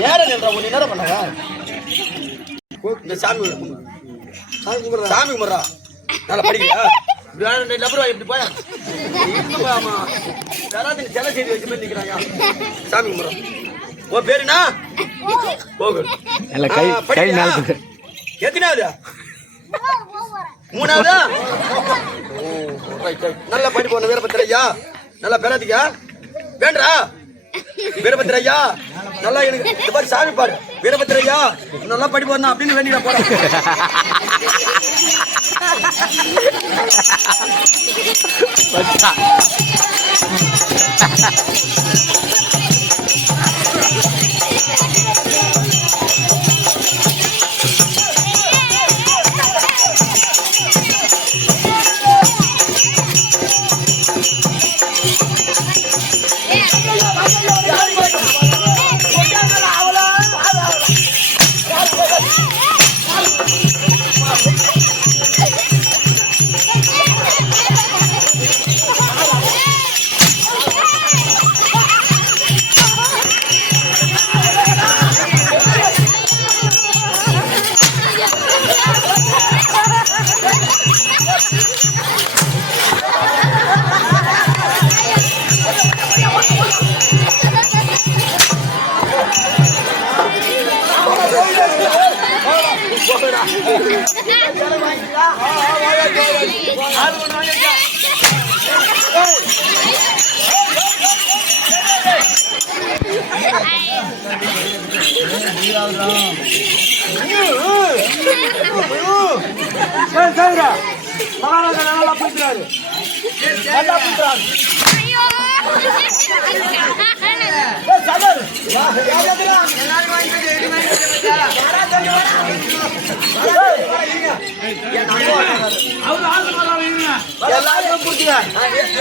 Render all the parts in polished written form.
நேரம் நின்றா உன்னை நேரம் பண்ணாங்க இந்த சாமி சாமி கும்பிட்றா நல்லா படிக்கிறா நபர் இப்படி போயா ஆமா யாராவது சில செய்தி வச்சு மாதிரி நிற்கிறாங்க சாமி கும்பிட்றோம் உன் பேருனா போகுது எத்தனாவது மூணாவதா நல்லா படி போன வீரபத்திரையா நல்லா பெறாதீங்க வேண்டா வீரபத்திரையா நல்லா எனக்கு இந்த மாதிரி சாமி பாரு வீரபத்திரையா நல்லா படி போனா அப்படின்னு வேண்டிய போறேன்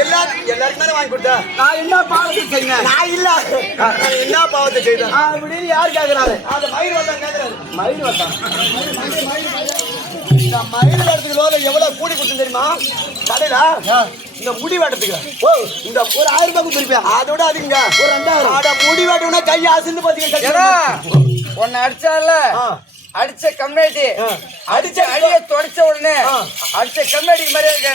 எல்லாருக்குமே வாங்கி கொடுத்தேன் நான் என்ன பாவத்தை செய்யணும் நான் இல்ல என்ன பாவத்தை செய்தேன் அப்படின்னு யாரு கேட்கிறாரு அந்த மயில் வந்தான் கேட்கிறாரு மயில் வந்தான் இந்த மயில் வரத்துக்கு லோல எவ்வளவு கூடி கொடுத்து தெரியுமா கடையில இந்த முடி வெட்டத்துக்கு ஓ இந்த ஒரு 1000 ரூபாய் கொடுத்துருப்பேன் அதோட அதுங்க ஒரு 2000 முடி வெட்டணும்னா கை அசந்து பாத்தீங்க உன்னை அடிச்சால அடிச்ச கம்யூனிட்டி அடிச்ச அடிய தொடச்ச உடனே அடிச்ச கம்யூனிட்டிக்கு மரியாதை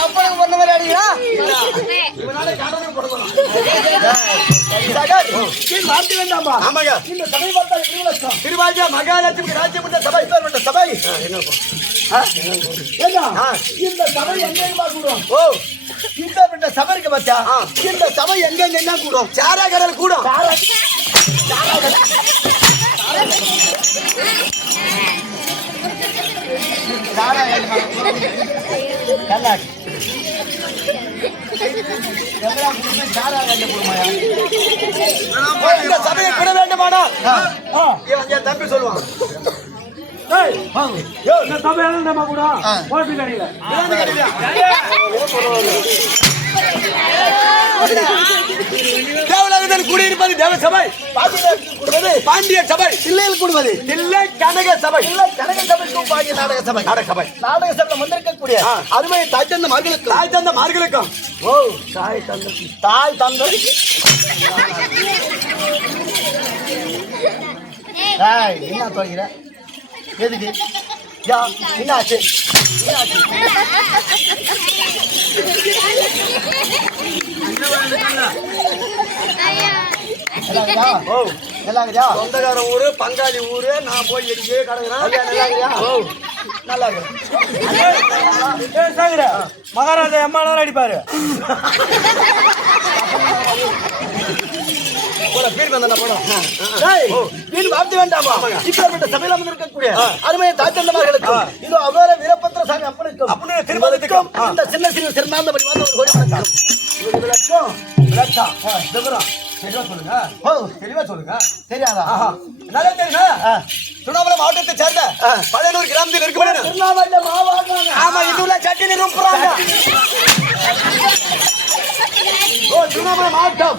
அப்பனுக்கு பொண்ணு மாதிரி அடிக்கிறா திருவாஜா மகாலட்சுமி ராஜ்யமன்ற சபை சபை இந்த சபை எங்க கூடும் ஓ இந்த சபைக்கு பச்சா இந்த சபை எங்க என்ன கூடும் சாராகரல் கூடும் சபையை கூட வேண்டுமானா என் தம்பி சொல்லுவான் தேவலகத்தில் கூடியிருப்பது தேவ சபை பாண்டிய சபை தில்லையில் கூடுவது தில்லை கனக சபை கனக சபைக்கும் பாண்டிய நாடக சபை நாடக சபை நாடக சபையில் வந்திருக்கக்கூடிய அருமை தாய் தந்த மார்களுக்கும் தாய் தந்த மார்களுக்கும் ஓ தாய் தந்த தாய் தந்த என்ன சொல்கிற எதுக்கு என்னாச்சு சொந்தக்கார ஊரு பங்காளி ஊரு நான் போய் எடிக்கே கிடக்குறேன் நல்லா மகாராஜா எம்மாள் அடிப்பாரு அருமையை தாய்த்தந்தமார்களுக்கு இது அவர வீரபத்திர சாமி அப்பனுக்கும் திருமணத்துக்கும் இந்த சின்ன சின்ன சிறந்த தெளிவா சொல்லுங்க தெரியாதா நல்லா தெரியுங்க திருவண்ணாமலை மாவட்டத்தை சேர்ந்த 11 கிராமத்தில் இருக்கு திருவண்ணாமலை மாவட்டம் ஆமா இதுல சட்டினி ரூபுறாங்க ஓ திருவண்ணாமலை மாவட்டம்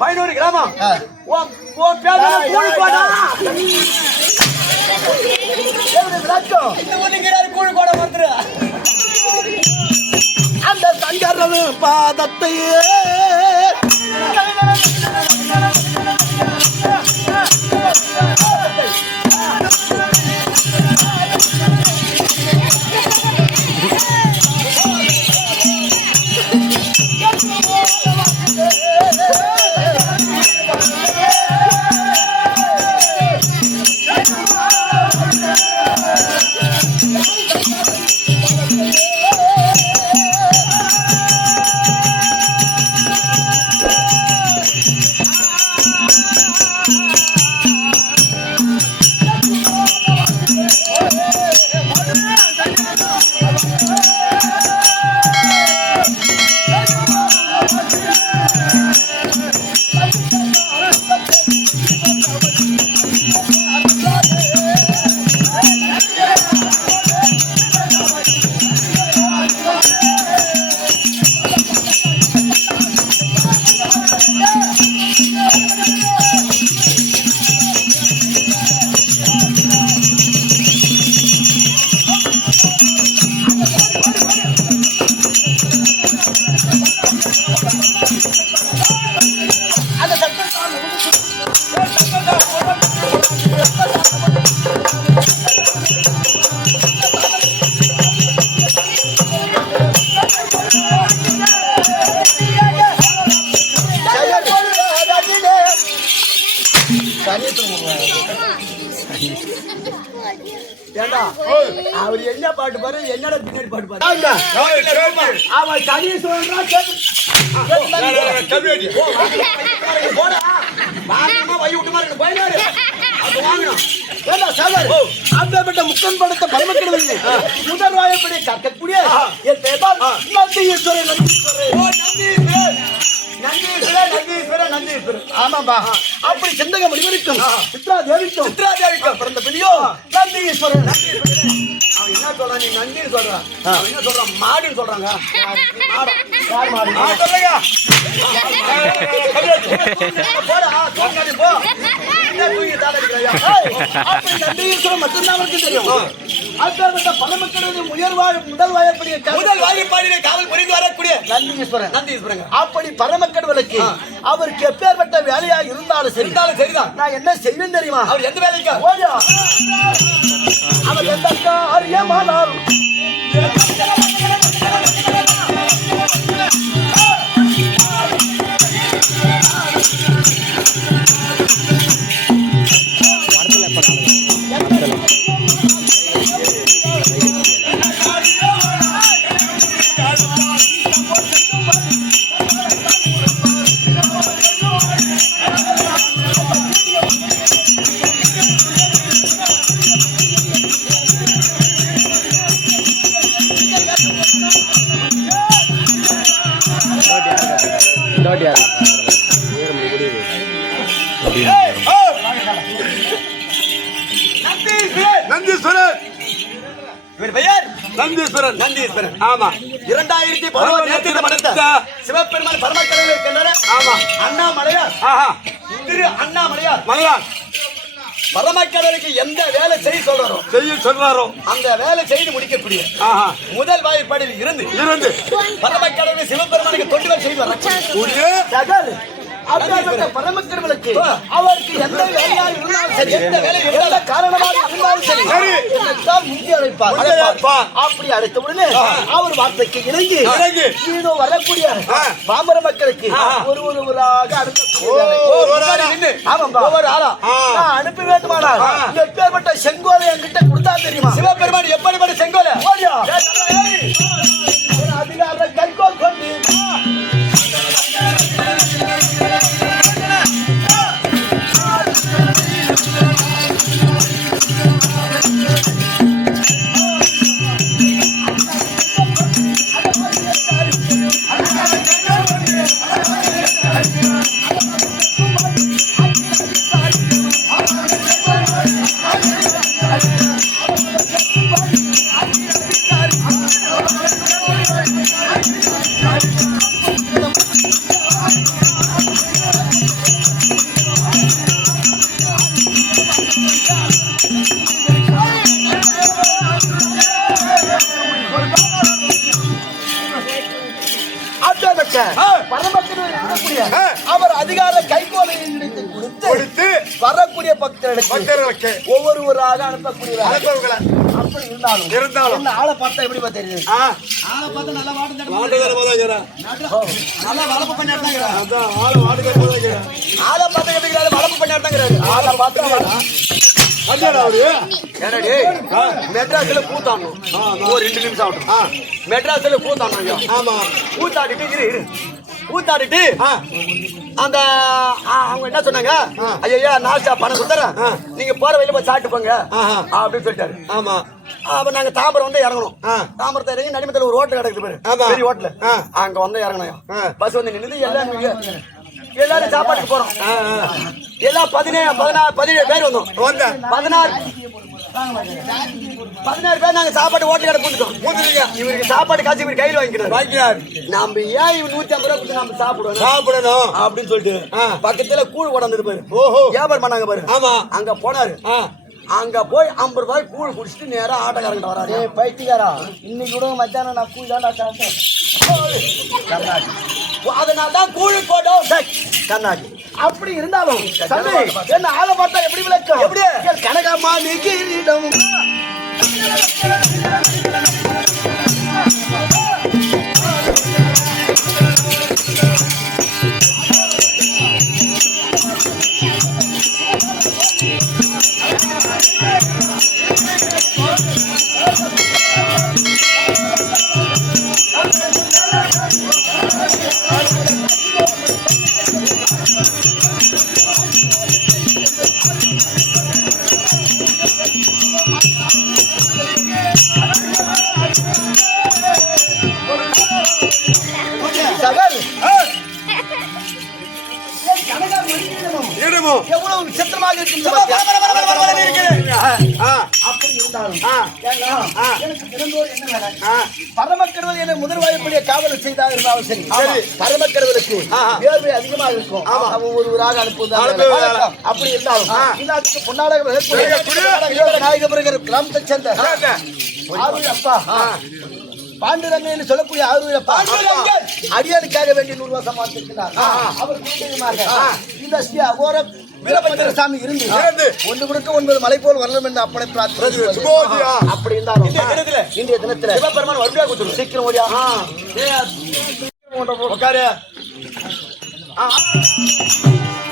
11 கிராமம் ஓ பேரு வணக்கம். இந்த ஒண்ணுங்கிறாரு கூழ் கூட வந்துரு. அந்த சங்கரன் பாதத்தையே ஏண்டா அவர் என்ன பாட்டு பாரு என்னடா பின்னாடி பாட்டு பாரு அவன் தனி சொல்றான் போடா வாங்கம்மா வை விட்டு மாதிரி போயிடாரு அது வாங்கணும் ஏண்டா சாகர் அப்பேற்பட்ட முக்கன் படத்தை பரமக்கிடுவீங்க முதல் வாயப்படி கற்கக்கூடிய என் பேபால் நந்தீஸ்வரன் நந்தீஸ்வரன் ஆமாம்பா அப்படி சிந்தக முடிவெடுக்கும் சித்ரா தேவிக்கும் பிறந்த பிள்ளையோ நந்தீஸ்வரன் அவன் என்ன சொல்றான் நீ நந்தி சொல்றான் அவன் என்ன சொல்றான் மாடுன்னு சொல்றாங்க நந்தீஸ்வரன் மட்டும்தான் அவருக்கு தெரியும் அப்பேற்பட்ட பரமக்கிடுவது முதல் வாயப்படிய காவல் புரிந்து வரக்கூடிய நந்தீஸ்வரன் அப்படி பரமக்கடவுளுக்கு அவருக்கு எப்பேற்பட்ட வேலையா இருந்தாலும் சரிதான் நான் என்ன செய்வேன் தெரியுமா அவர் எந்த வேலைக்கு அவர் எந்த காரியமானாலும் நந்தீஸ்வரன் ஆமா 2010 சிவபெருமான் பரமக்கடவுளை இருக்கின்றன ஆமா அண்ணாமலையார் திரு அண்ணாமலையார் பரமக்கடவுளுக்கு எந்த வேலை செய்ய சொல்றாரோ அந்த வேலை செய்து முடிக்கக்கூடிய முதல் வாய்ப்பாடில் இருந்து பரமக்கடவுளை சிவபெருமானுக்கு தொண்டுகள் செய்து வர பரமக்கடவுளுக்கு அவருக்கு எந்த வேலையா இருந்தாலும் சரி எந்த வேலை எந்த காரணமாக இருந்தாலும் சரி முந்தி அழைப்பார் அப்படி அழைத்த உடனே அவர் வார்த்தைக்கு இணங்கி இதோ வரக்கூடிய பாமர மக்களுக்கு ஒருவராக அனுப்பி வேண்டுமானால் எப்பேற்பட்ட செங்கோலை என்கிட்ட கொடுத்தா தெரியுமா சிவபெருமான் எப்படிப்பட்ட செங்கோலை அதிகார கைகோல் கொண்டு இருக்க பரமக்கடவுள் இருக்கக்கூடிய அவர் அதிகார கைகோலை கொடுத்து வரக்கூடிய பக்தர்களுக்கு ஒவ்வொருவராக அனுப்பக்கூடிய அப்படி இருந்தாலும் ஆளை பார்த்தா எப்படி தெரியுது? ஆளை பார்த்தா நல்லா நல்லா வளர்ப்பு பண்ணி ஆளை பார்த்தா எப்படி வளர்ப்பு பண்ணி ஆளை பார்த்தா மெட்ராஸ்ல கூத்தாடணும் ஒரு 2 நிமிஷம் ஆகட்டும். மெட்ராஸ்ல கூத்தாடணும். ஆமா கூத்தாடிட்டு அந்த அவங்க என்ன சொன்னாங்க, ஐயா நாஸ்டா பணம் கொடுத்துறேன், நீங்க போற வழியில போய் சாப்பிட்டு போங்க அப்படின்னு சொல்லிட்டாரு. ஆமா அப்ப நாங்க தாம்பரம் வந்து இறங்கணும். தாம்பரத்தை இறங்கி நடிமத்தில் ஒரு ஹோட்டல் கிடக்குது பாரு, பெரிய ஹோட்டல், அங்க வந்து இறங்கணும். பஸ் வந்து நின்று எல்லாரும் சாப்பாட்டுக்கு போறோம். எல்லாம் 17 பேர் வந்தோம். 16 பேர் நாங்க சாப்பாடு ஹோட்டல் கடை போட்டுட்டோம். இவருக்கு சாப்பாடு காசு இவர் கையில் வாங்கிக்கிறார். நம்ம ஏன் இவன் 150 ரூபாய் கொடுத்து நம்ம சாப்பிடணும் அப்படின்னு சொல்லிட்டு பக்கத்துல கூழ் கொண்டாந்து பாரு. ஓஹோ வியாபாரம் பண்ணாங்க பாரு. ஆமா அங்க போனாரு. அங்க போய் 50 ரூபாய் கூழ் குடிச்சிட்டு நேரா ஆட்டோக்காரங்க வராரு. பைத்தியக்காரா, இன்னைக்கு கூட மத்தியானம் நான் கூழ் தாண்டா சாப்பிட்டேன். அதனால்தான் கூழ் போடும் கண்ணாடி. அப்படி இருந்தாலும் என்ன ஆளை பார்த்தா எப்படி விளக்கம்? எப்படி கனகம்மா நீக்கிடம் எவ்வளவு விசித்திரமாக பரமக்கடவுள் என முதல்வாயக்கூடிய காவல் செய்தாக இருந்தாலும் சரி, பரமக்கடவுளுக்கு வேர்வை அதிகமாக இருக்கும். ஒருவராக அனுப்புவதாக அப்படி இருந்தாலும் பொன்னாளர்கள் கிராமத்தை சேர்ந்த அப்பா பாண்டுரங்கன் சொல்லக்கூடிய அடியாளுக்காக வேண்டிய 100 வருஷம் பார்த்திருக்கிறார். அவர் இந்த வீரபத்திரசாமி இருந்து 1 கொடுக்க 9 மலை போல் வரலாம் என்று அப்பனை பிரார்த்தனை. அப்படி இருந்தாலும் இன்றைய தினத்துல சிவபெருமான் வருவியா கொடுத்துரும். சீக்கிரம் ஓடியா உட்காரு.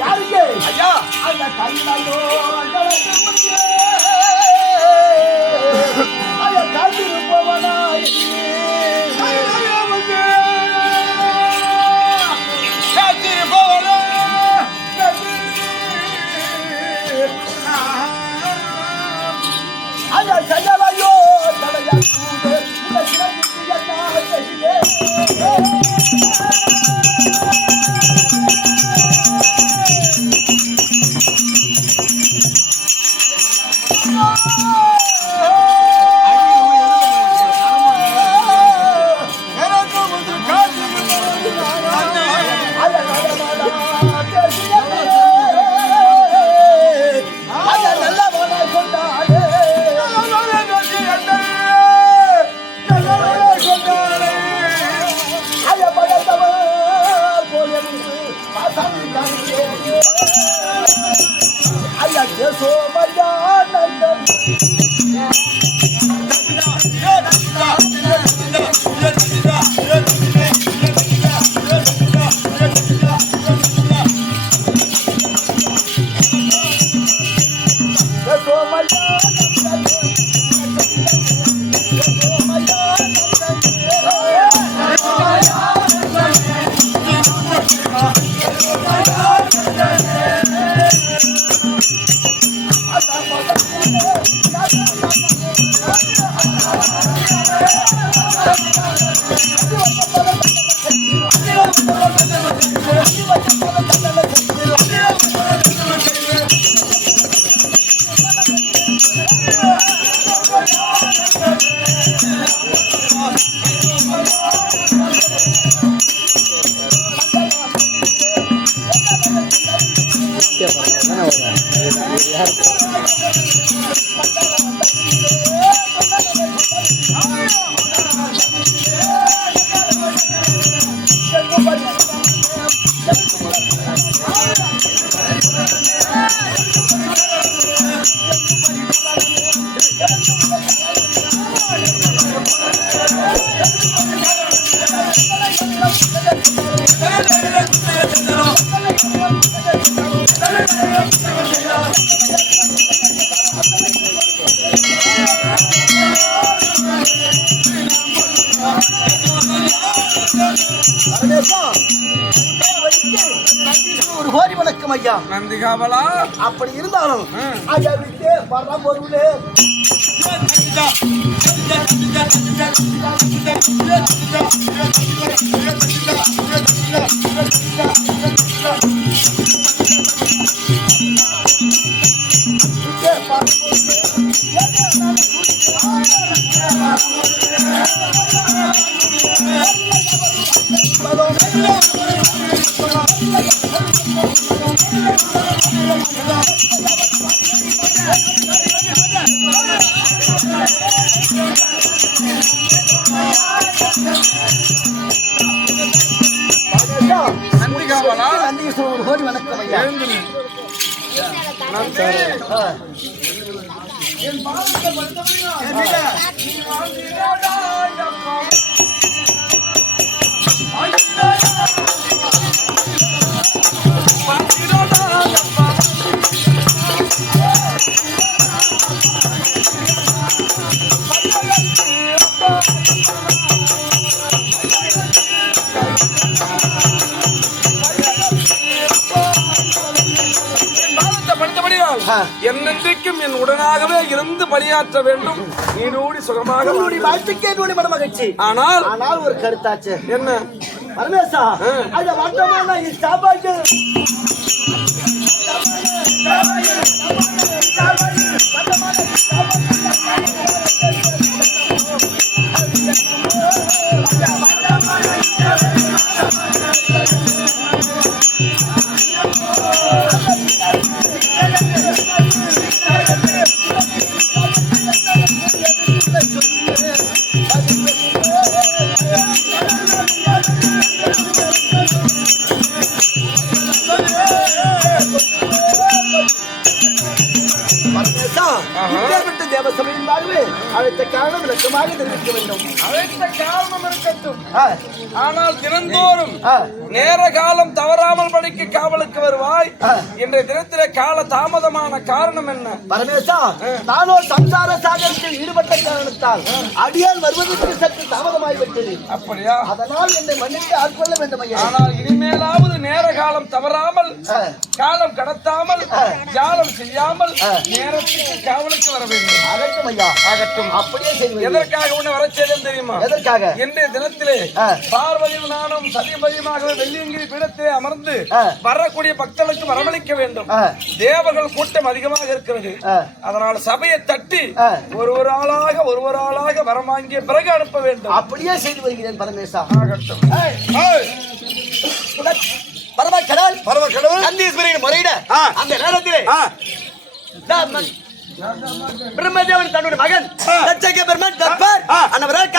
யாருக்கு ஐயா ஒரு கோடி வணக்கம் ஐயா. நந்தி காவலா அப்படி இருந்தாலும் ஐயா விட்டு பரம் பொருளே நந்தி காவலா நந்தீஸ்வரர் ஒரு கோடி வணக்கம் ஐயா. எழுந்து நில். நந்தி என்னென்றைக்கும் என் உடனாகவே இருந்து பணியாற்ற வேண்டும். நீடூடி சுகமாக உன்னுடைய வாழ்த்துக்கே என்னுடைய மன மகிழ்ச்சி. ஆனால் ஆனால் ஒரு கருத்தாச்சு என்ன பரமேசா, அந்த வட்டமான சாப்பாடு தேவசபையின்பாகவே அழைத்த காரணம் விளக்கமாக தெரிவிக்க வேண்டும். அழைத்த காரணம் இருக்கட்டும். ஆனால் தினந்தோறும் நேர காலம் தவறாமல் படிக்க காவலுக்கு வருவாய். இன்றைய தினத்திலே கால தாமதமான காரணம் என்ன? பரமேசா, நானோ சம்சார சாகரத்தில் ஈடுபட்ட காரணத்தால் அடியால் வருவதற்கு சற்று தாமதமாகிவிட்டது. அப்படியா? அதனால் என்னை மன்னித்து ஆட்கொள்ள வேண்டும் ஐயா. ஆனால் இனிமேலாவது நேர காலம் தவறாமல் காலம் கடத்தாமல் ஜாலம் செய்யாமல் நேரத்துக்கு காவலுக்கு வர வேண்டும். ஆகட்டும் ஐயா, ஆகட்டும். அப்படியே செய்து. எதற்காக உன்னை வர செய்தேன் தெரியுமா? எதற்காக? இன்றைய தினத்திலே பார்வதியும் நானும் சதிபதியுமாக வெள்ளியங்கிரி பீடத்திலே அமர்ந்து வரக்கூடிய பக்தர்களுக்கு வரவழைக்க வேண்டும். தேவர்கள் கூட்டம் அதிகமாக இருக்கிறது. அதனால் சபையை தட்டி ஒரு ஆளாக வரம் வாங்கிய பிறகு அனுப்ப வேண்டும். அப்படியே செய்து வருகிறேன் பரமேசா. ஆகட்டும். பரமக்கடவுள் நந்தீஸ்வரின் முறையிட அந்த நேரத்திலே பிரம்மதேவன் தன்னுடைய மகன் லட்சக பெருமான் தர்பார் அன்னவரால்